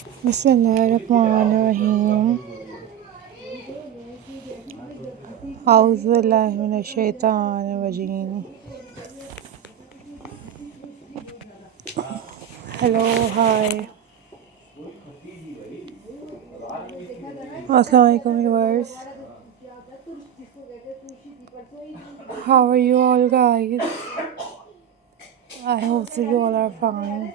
बिस्मिल्लाहिर्रहमानिर्रहीम। औज़ुबिल्लाहि मिनश्शैतानिर्रजीम। हेलो, हाय, अस्सलाम वालेकुम viewers. How are you all guys? I hope so you all are fine.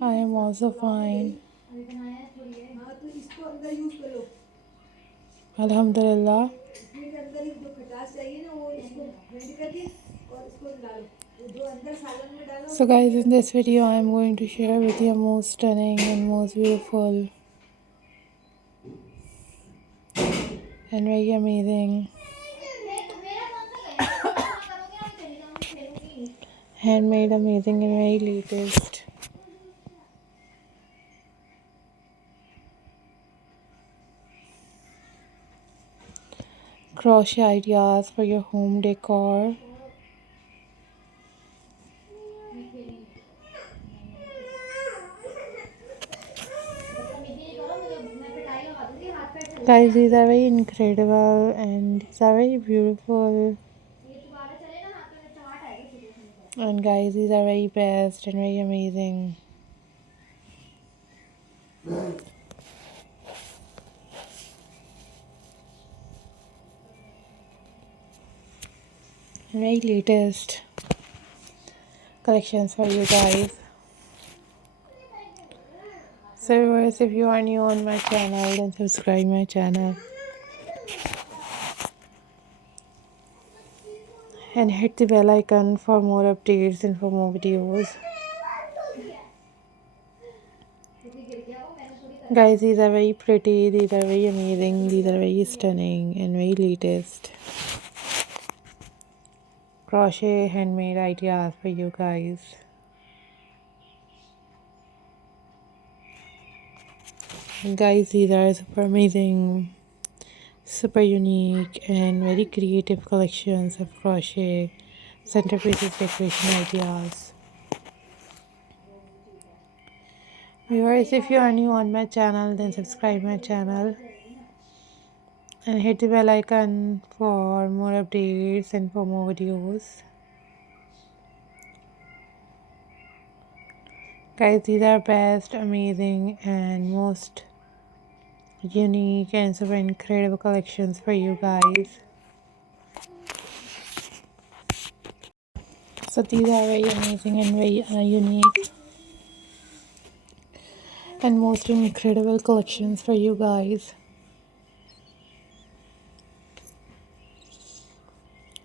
I am also fine. Alhamdulillah. So guys, in this video I am going to share with you most stunning and most beautiful and very amazing handmade, amazing and very latest crochet ideas for your home decor. Guys, these are very incredible and these are very beautiful, and guys, these are very best and very amazing. Very latest collections for you guys. So viewers, if you are new on my channel, then subscribe my channel and hit the bell icon for more updates and for more videos. Guys, these are very pretty, these are very amazing, these are very stunning and very latest crochet handmade ideas for you guys. And guys, these are super amazing, super unique and very creative collections of crochet centerpieces decoration ideas. Viewers, if you are new on my channel, then subscribe my channel and hit the bell icon for more updates and for more videos. Guys, these are best, amazing and most unique and super incredible collections for you guys. So these are very amazing and very unique and most incredible collections for you guys.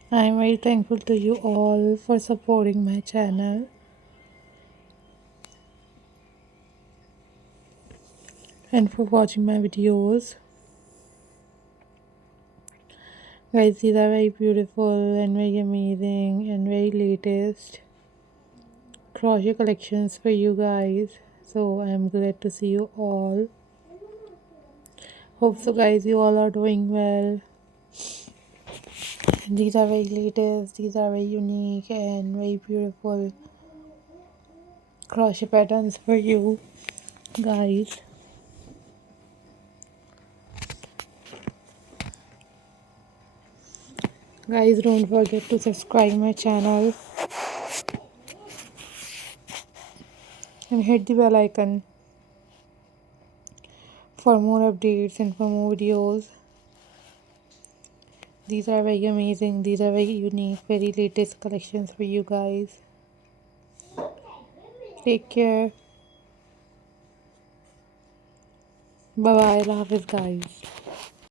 I am very thankful to you all for supporting my channel and for watching my videos. Guys, these are very beautiful and very amazing and very latest crochet collections for you guys. So I am glad to see you all. Hope so guys, you all are doing well. And these are very latest, these are very unique and very beautiful crochet patterns for you guys. Guys, don't forget to subscribe my channel and hit the bell icon for more updates and for more videos. These are very amazing, these are very unique, very latest collections for you guys. Take care. Bye bye. Allah Hafiz guys.